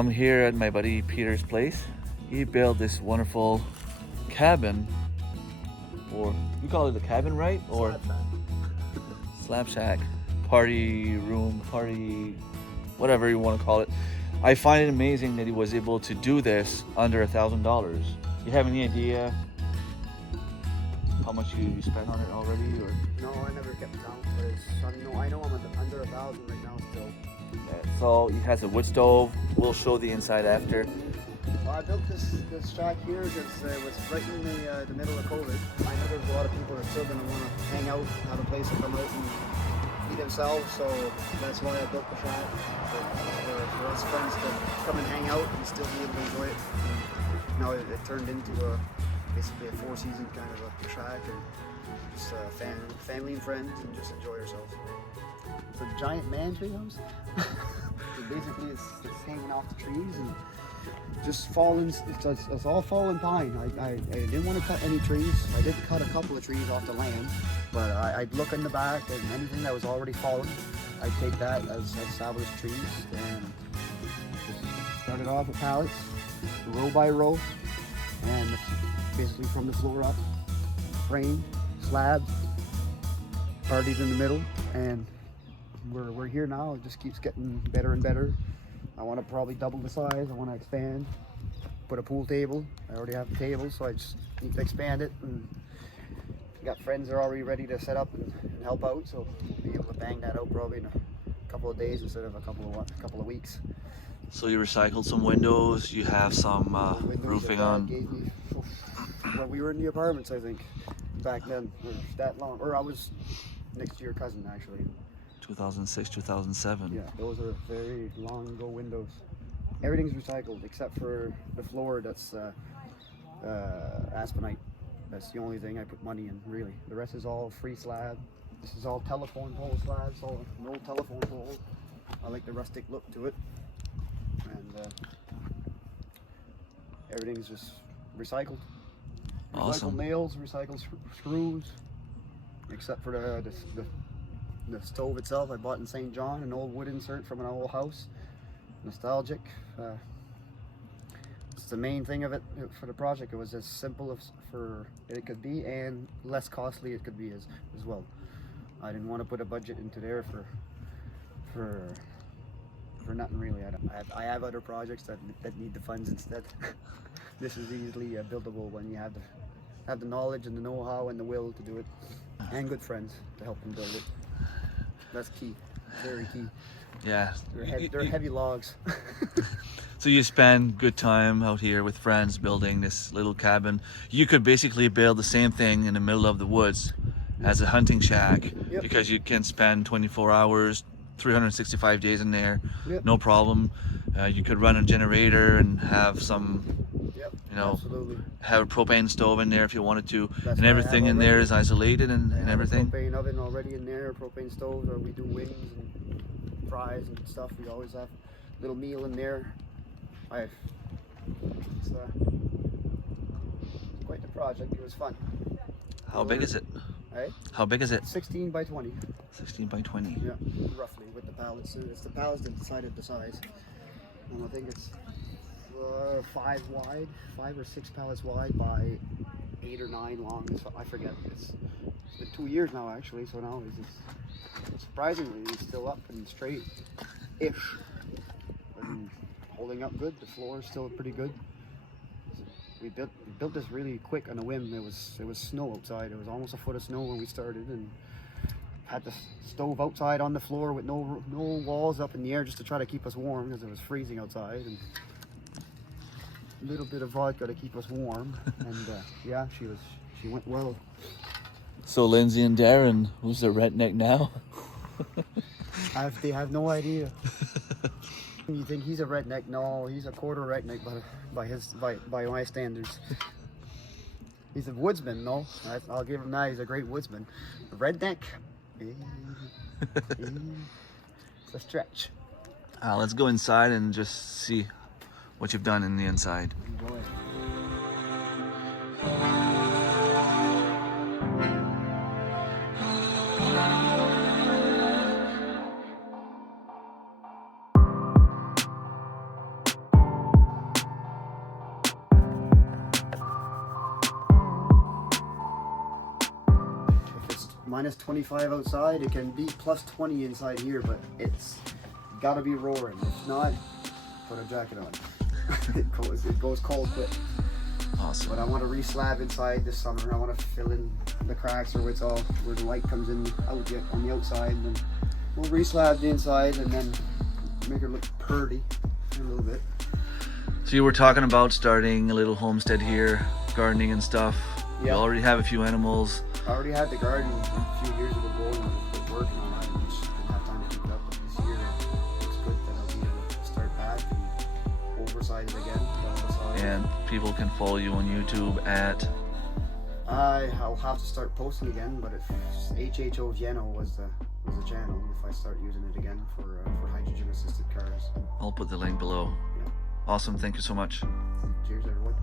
I'm here at my buddy Peter's place. He built this wonderful cabin, or you call it a cabin, right? Or slab shack, party room, party, whatever you want to call it. I find it amazing that he was able to do this under $1,000. You have any idea how much you spent on it already, or? No, I never kept count, but I know I'm under 1,000 right now still. So he has a wood stove. We'll show the inside after. Well, I built this shack here because it was right in the middle of COVID. I know there's a lot of people that are still going to want to hang out, have a place to come out and feed themselves, so that's why I built the shack, for us friends to come and hang out and still be able to enjoy it. And now it turned into basically a four-season kind of a shack, and just family and friends, and just enjoy yourselves. It's a giant man tree house. So basically it's hanging off the trees and just fallen. It's all fallen pine. I didn't want to cut any trees. I did cut a couple of trees off the land, but I'd look in the back and anything that was already fallen, I'd take that as established trees and just started off with pallets, row by row, and basically from the floor up, frame, slab, parties in the middle, and we're here now. It just keeps getting better and better. I want to probably double the size. I want to expand, put a pool table. I already have the table, so I just need to expand it. And got friends that are already ready to set up and help out, so we'll be able to bang that out probably in a couple of days instead of a couple of weeks. So you recycled some windows. You have some roofing on. Gave me, well, we were in the apartments, I think, back then. Or that long, or I was next to your cousin actually. 2006, 2007. Yeah, those are very long ago windows. Everything's recycled except for the floor that's aspenite. That's the only thing I put money in, really. The rest is all free slab. This is all telephone pole slabs, all an old telephone pole. I like the rustic look to it. And everything's just recycled. Awesome. Recycled nails, recycled screws, except for the stove itself. I bought in St. John, an old wood insert from an old house. Nostalgic. It's the main thing of it for the project. It was as simple as it could be, and less costly it could be as well. I didn't want to put a budget into there for nothing really. I have other projects that need the funds instead. This is easily buildable when you have the knowledge and the know-how and the will to do it, and good friends to help them build it. That's key, very key. Yeah. They're heavy logs. So you spend good time out here with friends building this little cabin. You could basically build the same thing in the middle of the woods as a hunting shack. Yep. Because you can spend 24 hours, 365 days in there, yep. No problem. You could run a generator and have some, yep, you know, absolutely. Have a propane stove in there if you wanted to. That's and everything in there is isolated and everything. A propane oven already in there, propane stoves, or we do wings and fries and stuff. We always have a little meal in there. It's quite the project. It was fun. How big is it? Right? How big is it? 16 by 20. 16 by 20. Yeah, roughly with the pallets. It's the pallets that decided the size. And I think it's 5 or 6 pallets wide by 8 or 9 long. I forget. It's been 2 years now actually. So now it's surprisingly he's still up and straight-ish. And holding up good. The floor is still pretty good. We built this really quick on a whim. It was snow outside. It was almost a foot of snow when we started, and had the stove outside on the floor with no walls up in the air just to try to keep us warm because it was freezing outside. And a little bit of vodka to keep us warm. And yeah, she went well. So Lindsay and Darren, who's the redneck now? They have no idea. You think he's a redneck? No, he's a quarter redneck by my standards. He's a woodsman, no? I'll give him that. He's a great woodsman. Redneck? It's a stretch. Let's go inside and just see what you've done in the inside. Enjoy. minus 25 outside. It can be plus 20 inside here, but it's gotta be roaring. If not, put a jacket on. It goes cold quick. Awesome. But I want to re-slab inside this summer. I want to fill in the cracks where it's all where the light comes in out on the outside, and then we'll re-slab the inside and then make her look purty a little bit. So you were talking about starting a little homestead here, gardening and stuff. Yeah. You already have a few animals. I already had the garden a few years ago going, and I was working on it, and just didn't have time to keep it up. But this year, it's good that I'll be able to start back and oversize it again. And people can follow you on YouTube at... I'll have to start posting again, but if HHO Vienna was the channel, if I start using it again for hydrogen assisted cars. I'll put the link below. Yeah. Awesome, thank you so much. Cheers everyone.